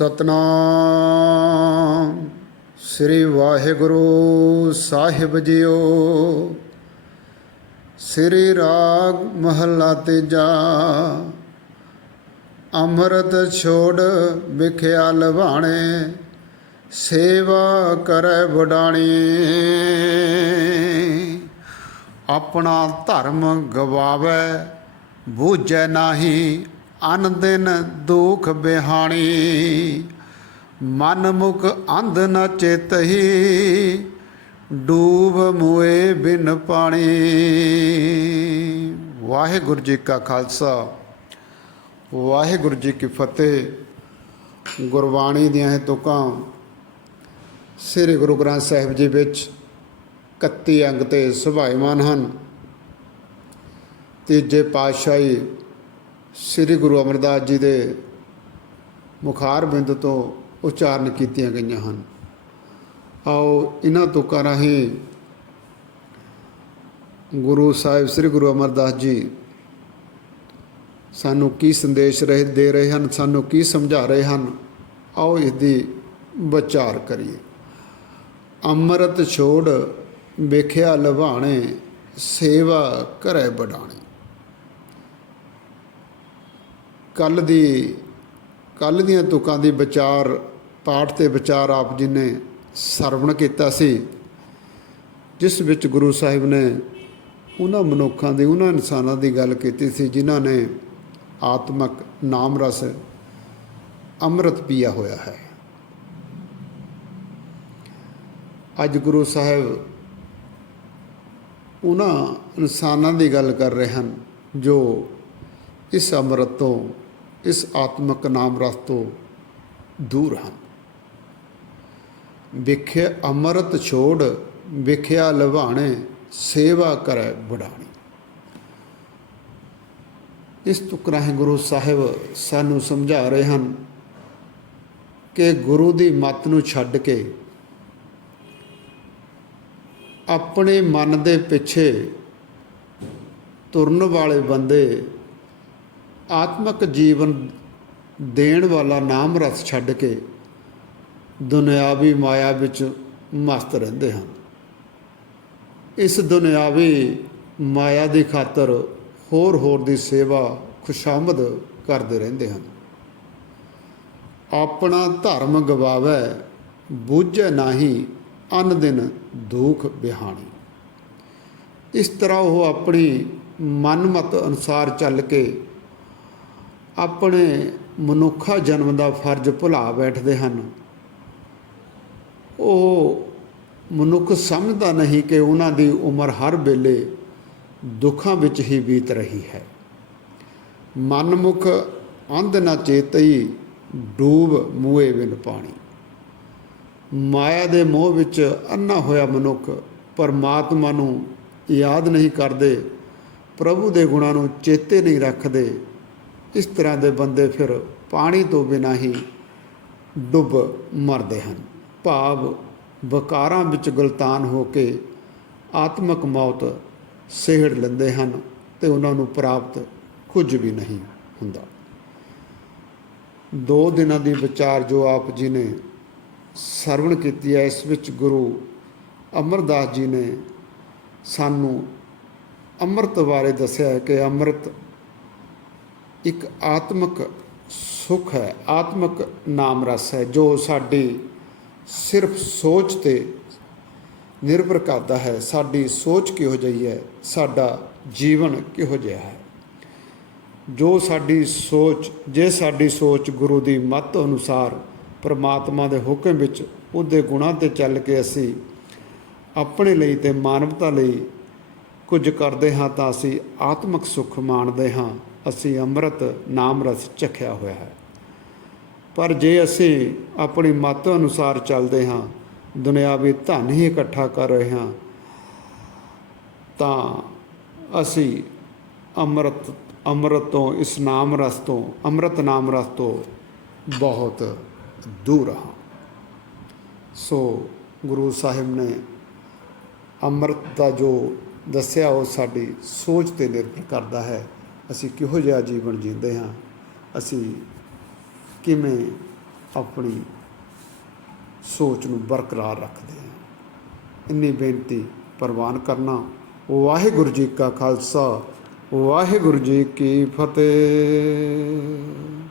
ਸਤਨਾਮ। ਸ੍ਰੀ ਵਾਹਿਗੁਰੂ ਸਾਹਿਬ ਜੀਓ। ਸ੍ਰੀ ਰਾਗ ਮਹੱਲਾ ਤੀਜਾ। ਅੰਮ੍ਰਿਤ ਛੋੜ ਵਿਖਿਆ ਲਵਾਣੇ। ਸੇਵਾ ਕਰੈ ਵਡਾਣੀ। ਆਪਣਾ ਧਰਮ ਗਵਾਵੇ, ਬੂਝੈ ਨਾਹੀ। ਅਨ ਦਿਨ ਦੁਖ ਬਿਹਾਣੀ, ਮਨ ਮੁਖ ਅੰਧ ਨ ਚੇਤਹੀ, ਡੂਬ ਮੁਏ ਬਿਨ ਪਾਣੀ। ਵਾਹਿਗੁਰੂ ਜੀ ਕਾ ਖਾਲਸਾ, ਵਾਹਿਗੁਰੂ ਜੀ ਕੀ ਫਤਿਹ। ਗੁਰਬਾਣੀ ਦੀਆਂ ਇਹ ਤੁਕਾਂ, ਸ੍ਰੀ ਗੁਰੂ ਗ੍ਰੰਥ ਸਾਹਿਬ ਜੀ ਵਿੱਚ 31 ਅੰਗ ਤੇ ਸੁਭਾਈਮਾਨ ਹਨ। ਤੀਜੇ ਪਾਤਸ਼ਾਹੀ ਸ੍ਰੀ ਗੁਰੂ ਅਮਰਦਾਸ ਜੀ ਦੇ ਮੁਖਾਰ ਬਿੰਦ ਤੋਂ ਉਚਾਰਨ ਕੀਤੀਆਂ ਗਈਆਂ ਹਨ। ਆਓ ਇਹਨਾਂ ਤੁਕਾਂ ਰਾਹੀਂ ਗੁਰੂ ਸਾਹਿਬ ਸ੍ਰੀ ਗੁਰੂ ਅਮਰਦਾਸ ਜੀ ਸਾਨੂੰ ਕੀ ਸੰਦੇਸ਼ ਰਹੇ ਦੇ ਰਹੇ ਹਨ, ਸਾਨੂੰ ਕੀ ਸਮਝਾ ਰਹੇ ਹਨ, ਆਓ ਇਸ ਦੀ ਵਿਚਾਰ ਕਰੀਏ। ਅੰਮ੍ਰਿਤ ਛੋੜ, ਵੇਖਿਆ ਲਵਾਣੇ, ਸੇਵਾ ਕਰੇ ਬਡਾਣੇ ਕੱਲ ਦੀ, ਕੱਲ ਦੀਆਂ ਤੁਕਾਂ ਦੀ ਵਿਚਾਰ, ਪਾਠ ਤੇ ਵਿਚਾਰ ਆਪ ਜੀ ਨੇ ਸਰਵਣ ਕੀਤਾ ਸੀ, ਜਿਸ ਵਿੱਚ ਗੁਰੂ ਸਾਹਿਬ ਨੇ ਉਹਨਾਂ ਮਨੁੱਖਾਂ ਦੀ, ਉਹਨਾਂ ਇਨਸਾਨਾਂ ਦੀ ਗੱਲ ਕੀਤੀ ਸੀ, ਜਿਨ੍ਹਾਂ ਨੇ ਆਤਮਕ ਨਾਮ ਰਸ ਅੰਮ੍ਰਿਤ ਪੀਆ ਹੋਇਆ ਹੈ। ਅੱਜ ਗੁਰੂ ਸਾਹਿਬ ਉਹਨਾਂ ਇਨਸਾਨਾਂ ਦੀ ਗੱਲ ਕਰ ਰਹੇ ਹਨ, ਜੋ ਇਸ ਅੰਮ੍ਰਿਤ ਤੋਂ ਇਸ ਆਤਮਕ ਨਾਮ ਰਸ ਤੋਂ ਦੂਰ ਹਨ। ਵਿਖੇ ਅੰਮ੍ਰਿਤ ਛੋੜ, ਵਿਖਿਆ ਲਵਾਣੇ ਸੇਵਾ ਕਰੈ ਬੁਢਾਣੀ ਇਸ ਤੁਕ ਰਾਹੀਂ ਗੁਰੂ ਸਾਹਿਬ ਸਾਨੂੰ ਸਮਝਾ ਰਹੇ ਹਨ ਕਿ ਗੁਰੂ ਦੀ ਮੱਤ ਨੂੰ ਛੱਡ ਕੇ ਆਪਣੇ ਮਨ ਦੇ ਪਿੱਛੇ ਤੁਰਨ ਵਾਲੇ ਬੰਦੇ ਆਤਮਿਕ ਜੀਵਨ ਦੇਣ ਵਾਲਾ ਨਾਮ ਰਸ ਛੱਡ ਕੇ ਦੁਨਿਆਵੀ ਮਾਇਆ ਵਿੱਚ ਮਸਤ ਰਹਿੰਦੇ ਹਨ। ਇਸ ਦੁਨਿਆਵੀ ਮਾਇਆ ਦੀ ਖਾਤਰ ਹੋਰ ਹੋਰ ਦੀ ਸੇਵਾ ਖੁਸ਼ਾਮਦ ਕਰਦੇ ਰਹਿੰਦੇ ਹਨ। ਆਪਣਾ ਧਰਮ ਗਵਾਵੇ, ਬੂਝੈ ਨਾਹੀ ਅਨ ਦਿਨ ਦੁਖ ਬਿਹਾਣੀ। ਇਸ ਤਰ੍ਹਾਂ ਉਹ ਆਪਣੀ ਮਨਮਤ ਅਨੁਸਾਰ ਚੱਲ ਕੇ ਆਪਣੇ ਮਨੁੱਖਾ ਜਨਮ ਦਾ ਫਰਜ਼ ਭੁਲਾ ਬੈਠਦੇ ਹਨ। ਉਹ ਮਨੁੱਖ ਸਮਝਦਾ ਨਹੀਂ ਕਿ ਉਹਨਾਂ ਦੀ ਉਮਰ ਹਰ ਵੇਲੇ ਦੁੱਖਾਂ ਵਿੱਚ ਹੀ ਬੀਤ ਰਹੀ ਹੈ। ਮਨਮੁਖ ਅੰਧ ਨਾ ਚੇਤਈ ਡੂਬ ਮੂਏ ਬਿਨ ਪਾਣੀ। ਮਾਇਆ ਦੇ ਮੋਹ ਵਿੱਚ ਅੰਨਾ ਹੋਇਆ ਮਨੁੱਖ ਪਰਮਾਤਮਾ ਨੂੰ ਯਾਦ ਨਹੀਂ ਕਰਦੇ, ਪ੍ਰਭੂ ਦੇ ਗੁਣਾਂ ਨੂੰ ਚੇਤੇ ਨਹੀਂ ਰੱਖਦੇ ਇਸ ਤਰ੍ਹਾਂ ਦੇ ਬੰਦੇ ਫਿਰ ਪਾਣੀ ਤੋਂ ਬਿਨਾਂ ਹੀ ਡੁੱਬ ਮਰਦੇ ਹਨ। ਭਾਵ ਵਕਾਰਾਂ ਵਿੱਚ ਗਲਤਾਨ ਹੋ ਕੇ ਆਤਮਕ ਮੌਤ ਸਿਹੜ ਲੈਂਦੇ ਹਨ ਤੇ ਉਹਨਾਂ ਨੂੰ ਪ੍ਰਾਪਤ ਕੁਝ ਵੀ ਨਹੀਂ ਹੁੰਦਾ। ਦੋ ਦਿਨਾਂ ਦੀ ਵਿਚਾਰ ਜੋ ਆਪ ਜੀ ਨੇ ਸਰਵਣ ਕੀਤੀ ਹੈ, ਇਸ ਵਿੱਚ ਗੁਰੂ ਅਮਰਦਾਸ ਜੀ ਨੇ ਸਾਨੂੰ ਅੰਮ੍ਰਿਤ ਬਾਰੇ ਦੱਸਿਆ ਹੈ ਕਿ ਅੰਮ੍ਰਿਤ ਇੱਕ ਆਤਮਿਕ ਸੁਖ ਹੈ, ਆਤਮਿਕ ਨਾਮ ਰਸ ਹੈ, ਜੋ ਸਾਡੀ ਸਿਰਫ ਸੋਚ ਤੇ ਨਿਰਭਰ ਕਰਦਾ ਹੈ। ਸਾਡੀ ਸੋਚ ਕਿਹੋ ਜਿਹੀ ਹੈ? ਸਾਡਾ ਜੀਵਨ ਕਿਹੋ ਜਿਹਾ ਹੈ? ਜੋ ਸਾਡੀ ਸੋਚ, ਜੇ ਸਾਡੀ ਸੋਚ ਗੁਰੂ ਦੀ ਮੱਤ ਅਨੁਸਾਰ ਪ੍ਰਮਾਤਮਾ ਦੇ ਹੁਕਮ ਵਿੱਚ ਉਹਦੇ ਗੁਣਾਂ ਤੇ ਚੱਲ ਕੇ ਅਸੀਂ ਆਪਣੇ ਲਈ ਤੇ ਮਾਨਵਤਾ ਲਈ ਕੁਝ ਕਰਦੇ ਹਾਂ, ਤਾਂ ਅਸੀਂ ਆਤਮਿਕ ਸੁੱਖ ਮਾਣਦੇ ਹਾਂ। ਅਸੀਂ ਅੰਮ੍ਰਿਤ ਨਾਮ ਰਸ ਚਖਿਆ ਹੋਇਆ ਹੈ। ਪਰ ਜੇ ਅਸੀਂ ਆਪਣੀ ਮੱਤ ਅਨੁਸਾਰ ਚੱਲਦੇ ਹਾਂ ਦੁਨਿਆਵੀ ਧਨ ਹੀ ਇਕੱਠਾ ਕਰ ਰਹੇ ਹਾਂ, ਤਾਂ ਅਸੀਂ ਅੰਮ੍ਰਿਤ ਅੰਮ੍ਰਿਤ ਤੋਂ ਇਸ ਨਾਮ ਰਸ ਤੋਂ, ਅੰਮ੍ਰਿਤ ਨਾਮ ਰਸ ਤੋਂ ਬਹੁਤ ਦੂਰ ਹਾਂ। ਸੋ ਗੁਰੂ ਸਾਹਿਬ ਨੇ ਅੰਮ੍ਰਿਤ ਦਾ ਜੋ ਦੱਸਿਆ, ਉਹ ਸਾਡੀ ਸੋਚ ਤੇ ਨਿਰਭਰ ਕਰਦਾ ਹੈ। ਅਸੀਂ ਕਿਹੋ ਜਿਹਾ ਜੀਵਨ ਜੀਂਦੇ ਹਾਂ, ਅਸੀਂ ਕਿਵੇਂ ਆਪਣੀ ਸੋਚ ਨੂੰ ਬਰਕਰਾਰ ਰੱਖਦੇ ਹਾਂ। ਇੰਨੀ ਬੇਨਤੀ ਪ੍ਰਵਾਨ ਕਰਨਾ। ਵਾਹਿਗੁਰੂ ਜੀ ਕਾ ਖਾਲਸਾ, ਵਾਹਿਗੁਰੂ ਜੀ ਕੀ ਫਤਿਹ।